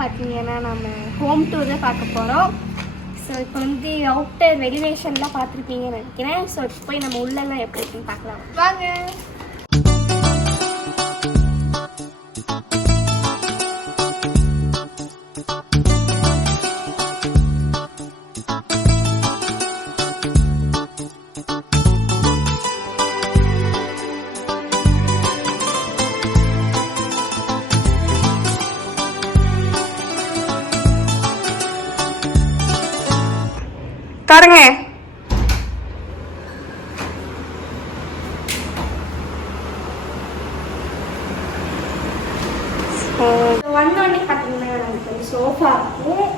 பார்த்தீங்கன்னா நம்ம home tour தான் பார்க்க போகிறோம். ஸோ இப்போ வந்து அவுட்டர் ரெகுலேஷன்லாம் பார்த்துருப்பீங்கன்னு நினைக்கிறேன். ஸோ இப்போ போய் நம்ம உள்ளெல்லாம் எப்படி இருக்குன்னு பார்க்கலாம் வாங்க. தரங்க வந்தோடனே பார்த்தீங்கன்னா நமக்கு ஒரு சோஃபா இருக்கும்.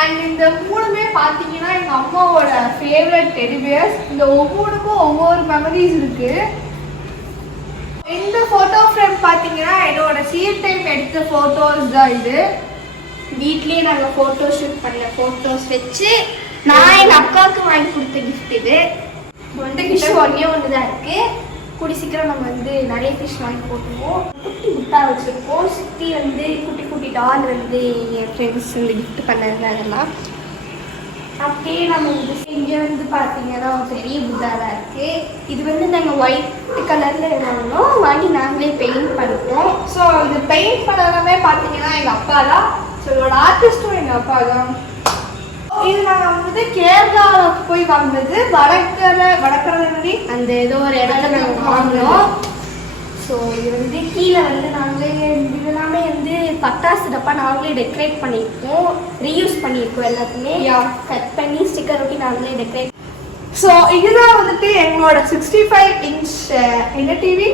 அண்ட் இந்த மூணுமே பார்த்தீங்கன்னா எங்கள் அம்மாவோட ஃபேவரட் டெடிபியர்ஸ். இந்த ஒவ்வொன்றுக்கும் ஒவ்வொரு மெமரிஸ் இருக்கு. இந்த ஃபோட்டோ ஃப்ரேம் பார்த்தீங்கன்னா என்னோட சீர் டைம் எடுத்த ஃபோட்டோஸ் தான். இது வீட்லேயே நாங்கள் ஃபோட்டோ ஷூட் பண்ண ஃபோட்டோஸ் வச்சு நான் எங்கள் அக்காவுக்கு வாங்கி கொடுத்த கிஃப்ட். இது வந்து ஃபிஷ் ஒன்று தான் இருக்குது. கூடி சீக்கிரம் நம்ம வந்து நிறைய ஃபிஷ் வாங்கி போட்டுருவோம். குட்டி குட்டாக வச்சுருக்கோம். சுற்றி வந்து குட்டி குட்டி டால் வந்து என் ஃப்ரெண்ட்ஸ் வந்து கிஃப்ட் பண்ணது அதெல்லாம். அப்படியே நம்ம வந்து இங்கே வந்து பார்த்தீங்கன்னா பெரிய புத்தாதான் இருக்குது. இது வந்து நாங்கள் ஒயிட் கலரில் வாங்கினோம். வாங்கி நாங்களே பெயிண்ட் பண்ணிட்டோம். ஸோ இது பெயிண்ட் பண்ணதுமே பார்த்தீங்கன்னா எங்கள் அப்பா தான். ஸோ இதோட ஆர்டிஸ்ட்டும் எங்கள் அப்பா தான். இது நாங்கள் வந்து கேரளாவுக்கு போய் வாங்கினது. வடக்கரை அந்த ஏதோ ஒரு இடத்துல நாங்கள் வாங்கினோம். ஸோ இது வந்து கீழே வந்து நாங்களே இதெல்லாமே வந்து பட்டாசு டப்பா நாங்களே டெக்கரேட் பண்ணியிருக்கோம். ரீயூஸ் பண்ணியிருக்கோம். எல்லாத்தையுமே கட் பண்ணி ஸ்டிக்கர் ஒட்டி நாங்களே டெக்கரேட். ஸோ இதுதான் வந்துட்டு எங்களோட 65 inch என்ன டிவி,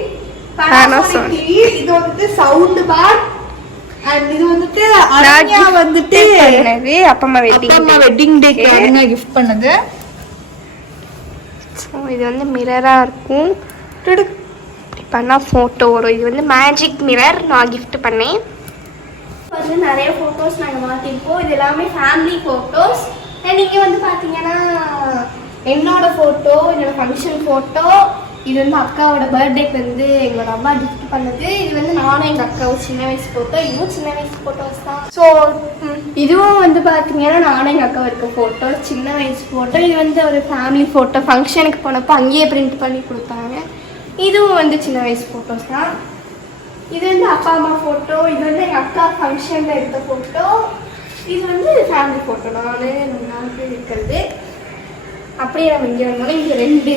Panasonic டிவி. இது வந்துட்டு சவுண்ட் பார். அண்ட் இது வந்துட்டு அனன்யா வந்துட்டு அப்பா வெட்டிங் டேக்கு அனன்யா கிஃப்ட் பண்ணது. ஸோ இது வந்து மிரராக இருக்கும். இப்படி பண்ணால் ஃபோட்டோ வரும். இது வந்து மேஜிக் மிரர் நான் கிஃப்ட் பண்ணேன். வந்து நிறைய ஃபோட்டோஸ் நாங்கள் மாற்றிருக்கோம். இது எல்லாமே ஃபேமிலி ஃபோட்டோஸ். நீங்கள் வந்து பார்த்தீங்கன்னா என்னோட ஃபோட்டோ, என்னோட ஃபங்க்ஷன் ஃபோட்டோ. இது வந்து அக்காவோட பர்த்டேக்கு வந்து எங்களோட அம்மா கிஃப்ட் பண்ணது. இது வந்து நானும் எங்கள் அக்காவும் சின்ன வயசு ஃபோட்டோ. இதுவும் சின்ன வயசு ஃபோட்டோஸ் தான். ஸோ இதுவும் வந்து பார்த்தீங்கன்னா நானும் எங்கள் அக்காவும் இருக்க ஃபோட்டோ, சின்ன வயசு ஃபோட்டோ. இது வந்து ஒரு ஃபேமிலி ஃபோட்டோ. ஃபங்க்ஷனுக்கு போனப்போ அங்கேயே பிரிண்ட் பண்ணி கொடுத்தாங்க. இதுவும் வந்து சின்ன வயசு ஃபோட்டோஸ் தான். இது வந்து அப்பா அம்மா ஃபோட்டோ. இது வந்து எங்கள் அக்கா ஃபங்க்ஷனில் எடுத்த ஃபோட்டோ. இது வந்து ஃபேமிலி ஃபோட்டோ. நாலு பேர் இருக்கிறது. அப்படியே நம்ம இங்கே வந்தாலும் இங்கே 2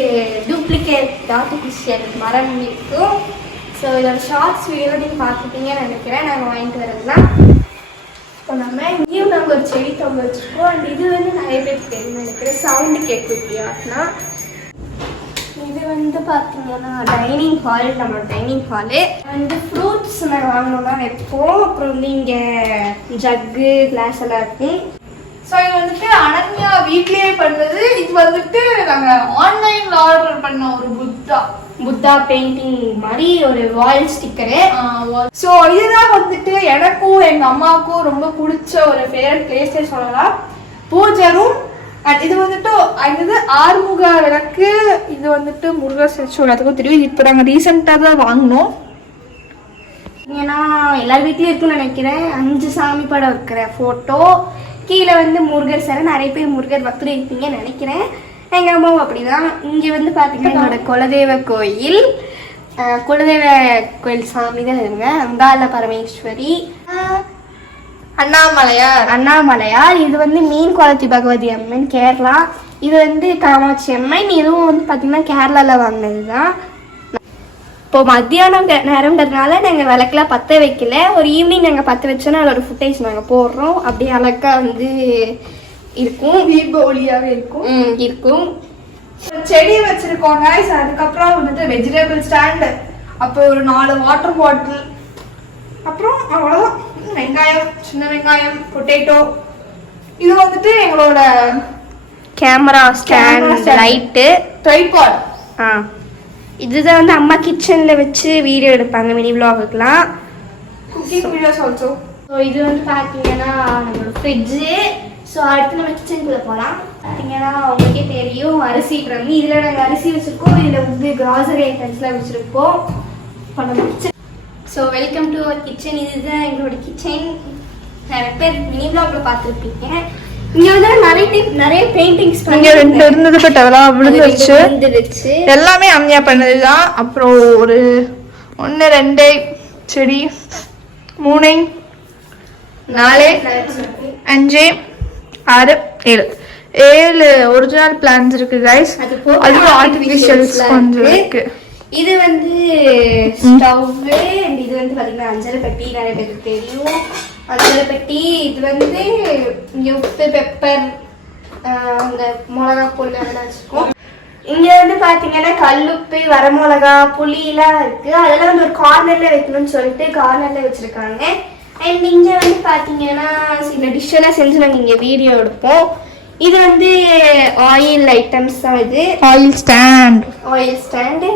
டூப்ளிகேட் ஆர்டிஃபிஷியல் மரம் இருக்கும். ஸோ இதோட ஷார்ட்ஸ் வீடியோ நீங்கள் பார்த்துட்டீங்கன்னு நினைக்கிறேன். நாங்கள் வாங்கிட்டு வரதுலாம். இப்போ நம்ம இங்கேயும் நாங்கள் ஒரு செடி தொங்க வச்சுருக்கோம். அண்ட் இது வந்து நிறைய பேருக்கு தெரியும்னு நினைக்கிறேன். சவுண்டு கேட்கும் இப்படி ஆட்டினா. இது வந்து பார்த்தீங்கன்னா டைனிங் ஹால். நம்மளோட டைனிங் ஹாலு வந்து ஃப்ரூட்ஸ் நாங்கள் வாங்கினோம்னா வைப்போம். அப்புறம் வந்து இங்கே ஜக்கு கிளாஸ் எல்லாம் இருக்கும். ஸோ இது வந்துட்டு அனன்யா வீட்லேயே பண்ணது. இது வந்துட்டு நாங்கள் ஆன்லைனில் ஆர்டர் பண்ண ஒரு புத்தா பெயிண்டிங் மாதிரி ஒரு வால் ஸ்டிக்கரு. ஸோ இதுதான் வந்துட்டு எனக்கும் எங்கள் அம்மாவுக்கும் ரொம்ப பிடிச்ச ஒரு ஃபேவரட் பிளேஸே சொல்லலாம், பூஜை ரூம். அண்ட் இது வந்துட்டு இது ஆறுமுக விளக்கு. இது வந்துட்டு முருகர் ஸ்டாச்சு எல்லாத்துக்கும் தெரியும். இப்போ நாங்கள் ரீசெண்டாக தான் வாங்கினோம். ஏன்னா எல்லார் வீட்லேயும் இருக்குன்னு நினைக்கிறேன். 5 சாமி படம் இருக்கிற ஃபோட்டோ. கீழே வந்து முருகர் சார். நிறைய பேர் முருகர் பக்தர் இருப்பீங்கன்னு நினைக்கிறேன். எங்கள் அம்மாவும் அப்படிதான். இங்கே வந்து பார்த்தீங்கன்னா என்னோட குலதெய்வ கோயில். குலதெய்வ கோயில் சாமி தான் இருங்க. அங்காள பரமேஸ்வரி, அண்ணாமலையார். இது வந்து மீன் குளத்தி பகவதி அம்மன் கேரளா. இது வந்து காமாட்சி அம்மன். இதுவும் வந்து பார்த்தீங்கன்னா கேரளாவில் வாங்கினது தான். இப்போ மத்தியானம் நேரம்ன்றதுனால நாங்கள் விளக்கெலாம் பற்ற வைக்கல. ஒரு ஈவினிங் நாங்கள் பற்ற வச்சோன்னா அதோட ஃபுட்டேஜ் நாங்கள் போடுறோம். அப்படியே அழகாக வந்து இருக்கும். தீப ஒளியாகவே இருக்கும். செடி வச்சுருக்கோங்க. அதுக்கப்புறம் வந்துட்டு வெஜிடபிள் ஸ்டாண்டு, அப்போ ஒரு 4 வாட்டர் பாட்டில், அப்புறம் அவ்வளோதான். வெங்காயம், சின்ன வெங்காயம், பொட்டேட்டோ. இது வந்துட்டு எங்களோட கேமரா ஸ்டாண்ட், லைட்டு, ட்ரைபாட். இதுதான் வந்து அம்மா கிச்சனில் வச்சு வீடியோ எடுப்பாங்க மினி விலாகுக்கெலாம். Cooking videos also. ஸோ இது வந்து பார்த்தீங்கன்னா நம்மளோட ஃப்ரிட்ஜு. ஸோ அடுத்து நம்ம கிச்சனுக்குள்ளே போகலாம். பார்த்தீங்கன்னா உங்களுக்கே தெரியும் அரிசி ட்ரம். இதில் நாங்கள் அரிசி வச்சுருக்கோம். இதில் வந்து கிராசரி ஐட்டம்ஸ்லாம் வச்சுருக்கோம். இப்போ நம்ம kitchen. So welcome to our kitchen. இதுதான் எங்களோட கிச்சன். நிறைய பேர் மினி vlogல பார்த்துருப்பீங்க. இங்க வந்து நிறைய பெயிண்டிங்ஸ் இங்க 2 இருந்தது பட் அதெல்லாம் விழுந்துருச்சு. எல்லாமே அம்மியா பண்ணதுதான். அப்புறம் ஒரு 1 2 செடி 3 4 5 6 7 ஒரிஜினல் பிளான்ஸ் இருக்கு கைஸ். அது ஆர்டிஃபிஷியல்ஸ் கொஞ்சம் இருக்கு. இது வந்து ஸ்டவ். இது வந்து பாத்தீங்கன்னா அஞ்சரை பெட்டி. நிறைய பேருக்கு தெரியும் அஞ்சரை பெட்டி. இது வந்து இங்க உப்பு பெப்பர் அந்த மிளகா பொருள் அதெல்லாம் வச்சுருக்கோம். இங்க வந்து பாத்தீங்கன்னா கல்லுப்பு வரமிளகா புளியெல்லாம் இருக்கு. அதெல்லாம் வந்து ஒரு கார்னர்ல வைக்கணும்னு சொல்லிட்டு கார்னர்ல வச்சிருக்காங்க. அண்ட் இங்க வந்து பாத்தீங்கன்னா சில டிஷ் எல்லாம் செஞ்சு நாங்கள் இங்க வீடியோ எடுப்போம். இது வந்து ஆயில் ஐட்டம்ஸ் தான். இது ஆயில் ஸ்டாண்டு.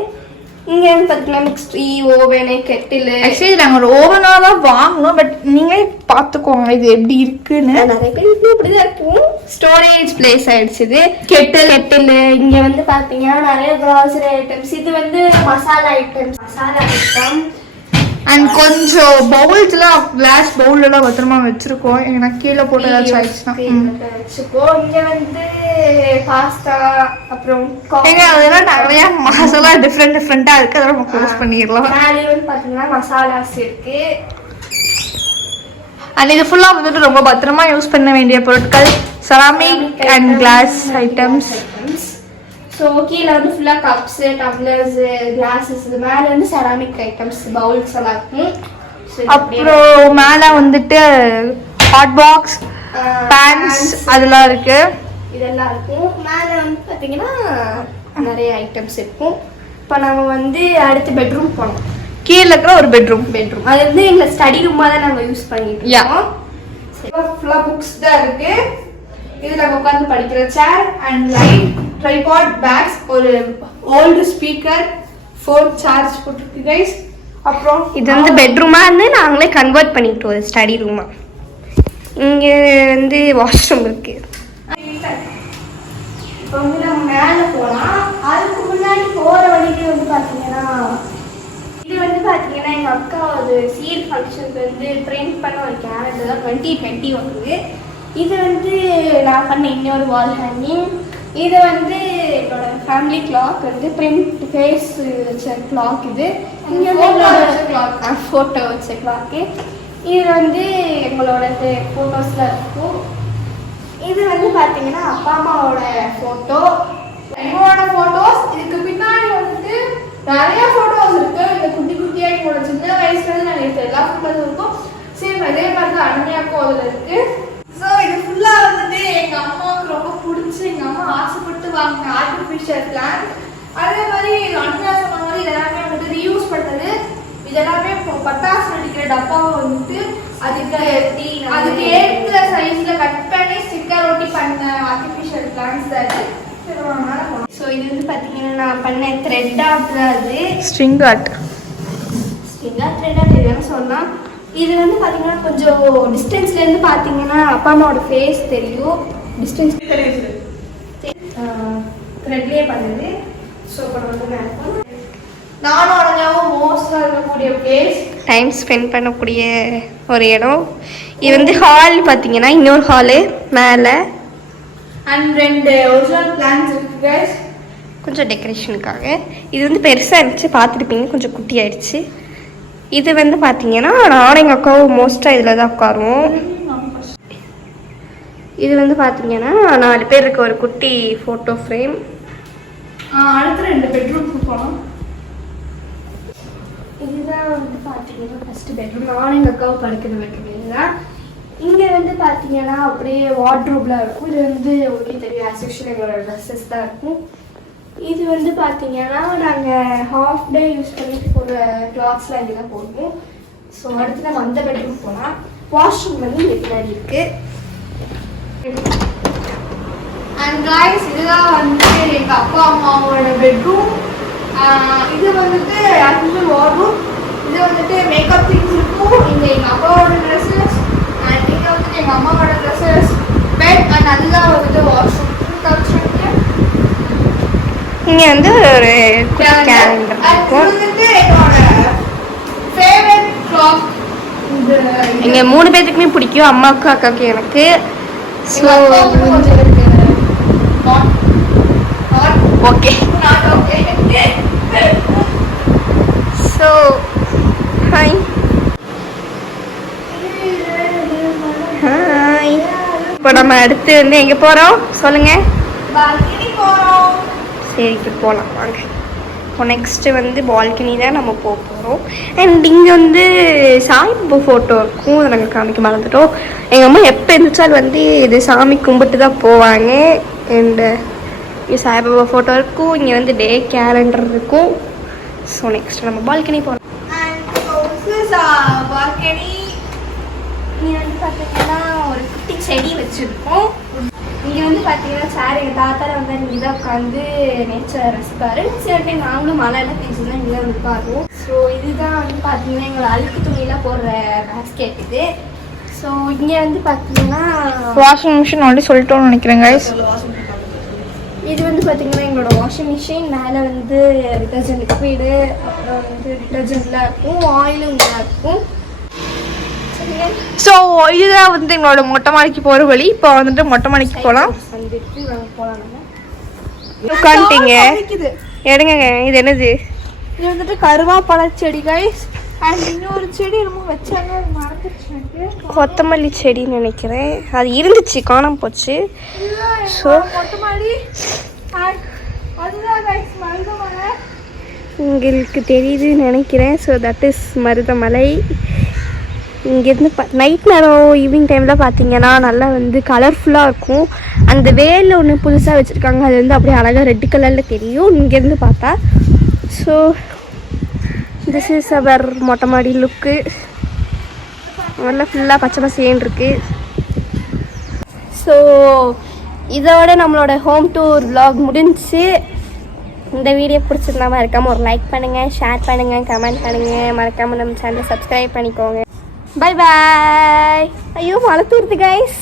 இங்க வந்து பாத்தீங்கன்னா மிக்ஸி ஓவனு கெட்டில். ஆக்சுவலி நாங்கள் ஒரு ஓவனாக தான் வாங்கணும். பட் நீங்களே பார்த்துக்கோங்க இது எப்படி இருக்குன்னு. நிறைய பேர் இப்படிதான் இருக்கும். ஸ்டோரேஜ் பிளேஸ் ஆயிடுச்சு. இது கெட்டில். இங்க வந்து பாத்தீங்கன்னா நிறைய கிராசரி ஐட்டம்ஸ். இது வந்து மசாலா ஐட்டம். அண்ட் கொஞ்சம் பவுல்ஸ்லாம் கிளாஸ் பவுல்லாம் பத்திரமா வச்சிருக்கோம். ஏன்னா கீழே போட்டு ஏதாச்சும் ஆயிடுச்சுன்னா வச்சுக்கோம். இங்க வந்து பாஸ்தா அப்புறம் அதெல்லாம் நிறைய மசாலா டிஃப்ரெண்டா இருக்கு. அதெல்லாம் நம்ம க்ளோஸ் பண்ணிடலாம். மேலே வந்து பாத்தீங்கன்னா மசாலாஸ் இருக்கு. அண்ட் இது ஃபுல்லா வந்துட்டு ரொம்ப பத்திரமா யூஸ் பண்ண வேண்டிய பொருட்கள் ceramic and class items. So கீழே வந்து ஃபுல்லாக கப்ஸு டம்ளர்ஸ் கிளாஸஸ். இது மேலே வந்து செராமிக் ஐட்டம்ஸ் பவுல்ஸ் எல்லாம் இருக்கும். அப்புறம் மேலே வந்துட்டு ஹாட் பாக்ஸ் பேன்ஸ் அதெல்லாம் இருக்கு. இதெல்லாம் இருக்கும். மேலே வந்து பார்த்தீங்கன்னா நிறைய ஐட்டம்ஸ் இருக்கும். இப்போ நம்ம வந்து அடுத்து பெட்ரூம் போனோம். கீழே இருக்கிற ஒரு பெட்ரூம். அது வந்து எங்கள் ஸ்டடி ரூமாக தான் நாங்கள் யூஸ் பண்ணிட்டு இருக்கோம். ஃபுல்லாக புக்ஸ் தான் இருக்கு. இது நம்ம உட்காந்து படிக்கிற சேர் அண்ட் லைட் ட்ரைபாட் பேக்ஸ் ஒரு ஓல்டு ஸ்பீக்கர் 4 சார்ஜ் போட்டுருக்கு கைஸ். அப்புறம் இது வந்து பெட்ரூமா இருந்து நாங்களே கன்வெர்ட் பண்ணிக்கிட்டோம் ஸ்டடி ரூமா. இங்க வந்து வாஷ்ரூம் இருக்கு. இப்போ வந்து நம்ம மேலே போகலாம். அதுக்கு முன்னாடி போகிற வழிக்கு வந்து பார்த்தீங்கன்னா இது வந்து பார்த்தீங்கன்னா எங்கள் அக்கா ஒரு சீர் ஃபங்க்ஷனுக்கு வந்து பிரிண்ட் பண்ண ஒரு கேலண்டர் தான் 2020 வருது. இது வந்து நான் பண்ண இன்னொரு வால் ஹேங்கிங். இது வந்து என்னோட ஃபேமிலி கிளாக் வந்து பிரிண்ட் ஃபேஸ் வச்ச கிளாக். இது இங்கே ஃபோட்டோ வச்ச கிளாக்கு. இது வந்து எங்களோட ஃபோட்டோஸில் இருக்கும். இது வந்து பார்த்தீங்கன்னா அப்பா அம்மாவோட ஃபோட்டோ. எங்களோட ஃபோட்டோஸ். இதுக்கு பின்னாடி வந்துட்டு நிறைய ஃபோட்டோஸ் இருக்கு. இந்த குட்டி குட்டியாக எங்களோட சின்ன வயசுலேருந்து நாங்கள் எடுத்த எல்லா ஃபோட்டோஸும் இருக்கும். சேம் அதே மாதிரி தான் அனுமையாக்கும் அதில் இருக்கு. ஸோ இது ஃபுல்லாக வந்துட்டு எங்கள் அம்மாவுக்கு ரொம்ப பிடிச்சி எங்கள் அம்மா ஆசைப்பட்டு வாங்கின ஆர்டிஃபிஷியல் பிளான்ட். அதே மாதிரி அனுமையா சொன்ன மாதிரி இதெல்லாமே வந்துட்டு ரீயூஸ் பண்ணது. இதெல்லாமே இப்போ பட்டாசு அடிக்கிற டப்பாவை வந்துட்டு அதுக்கு ஏற்ற சைஸில் கட் பண்ணி ஸ்டிக்கர் ஒட்டி பண்ண ஆர்டிஃபிஷியல் பிளான்ஸ் தான் இது. ஸோ இது வந்து பார்த்தீங்கன்னா நான் பண்ண த்ரெட் ஆர்ட் தான். அது ஸ்ட்ரிங் ஆர்ட் த்ரெட் ஆர்ட் எதுன்னு சொன்னால் இது வந்து பார்த்தீங்கன்னா கொஞ்சம் டிஸ்டன்ஸ்லேருந்து பார்த்தீங்கன்னா அப்பா அம்மாவோட ஃபேஸ் தெரியும். டிஸ்டன்ஸ் த்ரெட்லேயே பண்ணுது. ஸோ இப்போ வந்து நான் நானும் அடைஞ்சாவும் மோஸ்டாக இருக்கக்கூடிய பிளேஸ் டைம் ஸ்பெண்ட் பண்ணக்கூடிய ஒரு இடம். இது வந்து ஹால் பார்த்தீங்கன்னா இன்னொரு ஹாலு மேலே அண்ட் 2 ஒரிஜினல் பிளான்ஸ் இருக்கு கைஸ். கொஞ்சம் டெக்கரேஷனுக்காக. இது வந்து பெருசாக இருந்துச்சு பார்த்துருப்பீங்க. கொஞ்சம் குட்டி ஆயிடுச்சு. இது வந்து பார்த்தீங்கன்னா நானும் எங்கள் அக்காவும் மோஸ்ட்டாக இதில் தான் உட்காருவோம். இது வந்து பார்த்தீங்கன்னா 4 பேர் இருக்க ஒரு குட்டி ஃபோட்டோ ஃப்ரேம். அடுத்து 2 பெட்ரூம்க்கு போகலாம். இதுதான் வந்து பார்த்தீங்கன்னா ஃபஸ்ட்டு பெட்ரூம். நானும் எங்கள் அக்காவும் படுக்கிற பெட்ரூம் இதுதான். இங்கே வந்து பார்த்தீங்கன்னா அப்படியே வார்ட்ரோப்லாம் இருக்கும். இது வந்து உங்களுக்கு தெரியும் ஆஸ் யூஷுவல் எங்களோட ட்ரெஸ்ஸஸ் தான் இருக்கும். இது வந்து பார்த்தீங்கன்னா நாங்கள் ஹாஃப் டே யூஸ் பண்ணிட்டு போகிற கிளாத்ஸ்லாம் இங்கே தான் போடுவோம். ஸோ அடுத்து நம்ம அந்த பெட்ரூம் போகலாம். வாஷ்ரூம் வந்து இங்கே பின்னாடி இருக்குது. அண்ட் காய்ஸ் இதுதான் வந்து எங்கள் அப்பா அம்மாவோட பெட்ரூம். இது வந்துட்டு ஆக்சுவல் வார்ட்ரூம். இது வந்துட்டு மேக்கப் திங்ஸ் இருக்கும். இங்கே எங்கள் அப்பாவோட ட்ரெஸ்ஸஸ் அண்ட் இங்கே வந்துட்டு எங்கள் அம்மாவோட ட்ரெஸ்ஸஸ் பெட் அண்ட் நல்லா வந்துட்டு வாஷ்ரூம் இங்கே வந்து ஒரு கேலண்டர் இருக்கும். வந்துட்டு என்னோட ஃபேவரட் கிளாக் எங்கள் 3 பேர்த்துக்குமே பிடிக்கும், அம்மாவுக்கு அக்காவுக்கு எனக்கு. So okay so hi hi. இப்போ நம்ம அடுத்து வந்து எங்கே போகிறோம் சொல்லுங்கள். சரி இப்போ போகலாம் வாங்க. இப்போ நெக்ஸ்ட்டு வந்து பால்கனி தான் நம்ம போக போகிறோம். அண்ட் இங்கே வந்து சாய்பாபா ஃபோட்டோ இருக்கும், அதை நாங்கள் காமிக்க மறந்துட்டோம். எங்கள் அம்மா எப்போ எழுந்திரிச்சாலும் வந்து இது சாமி கும்பிட்டு தான் போவாங்க. அண்டு இங்கே சாய்பாபா ஃபோட்டோ இருக்கும், இங்கே வந்து டே கேலண்டர் இருக்கும். ஸோ நெக்ஸ்ட் நம்ம பால்கனி போகலாம். பால்கனி இங்கே வந்து பார்த்தீங்கன்னா ஒரு குட்டி செடி வச்சுருக்கோம். இங்கே வந்து பார்த்தீங்கன்னா சார் எங்கள் தாத்தால வந்து இங்கே தான் உட்காந்து நேச்சரை ரசிப்பார். சில டைம் நாங்களும் மழையெல்லாம் பேசிதான் இங்கே தான் வந்து பாருவோம். ஸோ இதுதான் வந்து பார்த்தீங்கன்னா எங்களோட அழுக்கு துணியெல்லாம் போடுற பேஸ்கெட் இது. ஸோ இங்கே வந்து பார்த்தீங்கன்னா வாஷிங் மிஷின் ஆல்ரெடி சொல்லிட்டோம்னு நினைக்கிறேன் guys. இது வந்து பார்த்தீங்கன்னா எங்களோட வாஷிங் மிஷின். மேலே வந்து டிட்டர்ஜென்ட் லிக்விடு, அப்புறம் வந்து டிட்டர்ஜென்ட்லாம் இருக்கும், ஆயிலும் இங்கே இருக்கும். ஸோ இதுதான் வந்து எங்களோட மொட்டை மாடிக்கு போகிற வழி. இப்போ வந்துட்டு மொட்டை மாடிக்கு போகலாம். வந்துட்டு போகலாம். நம்ம உட்காந்துட்டீங்க எடுங்க. இது என்னது? இது வந்துட்டு கருவாப்பழ செடி கைஸ். அண்ட் இன்னொரு செடி என்னமோ வச்சாங்க, அது மறந்துருச்சு எனக்கு. கொத்தமல்லி செடின்னு நினைக்கிறேன். அது இருந்துச்சு, காணாம போச்சு. ஸோ மொட்டை மாடி அதுதான் கைஸ் மருதமலை. உங்களுக்கு தெரியுதுன்னு நினைக்கிறேன். So that is Marudhamalai. இங்கேருந்து நைட் நேரம் ஈவினிங் டைமில் பார்த்தீங்கன்னா நல்லா வந்து கலர்ஃபுல்லாக இருக்கும். அந்த வேலில் ஒன்று புதுசாக வச்சுருக்காங்க, அது வந்து அப்படியே அழகாக ரெட் கலரில் தெரியும் இங்கேருந்து பார்த்தா. ஸோ திஸ் இஸ் அவர் மொட்டை மாடி லுக்கு. நல்லா ஃபுல்லாக பச்சை பசேன்னு இருக்குது. ஸோ இதோட நம்மளோட ஹோம் டூர் vlog முடிஞ்சிச்சு. இந்த வீடியோ பிடிச்சிருந்தா மறக்காமல் ஒரு லைக் பண்ணுங்கள், ஷேர் பண்ணுங்கள், கமெண்ட் பண்ணுங்கள். மறக்காமல் நம்ம சேனலை சப்ஸ்கிரைப் பண்ணிக்கோங்க. Bye bye. ஐயோ மழை தூருது கைஸ்.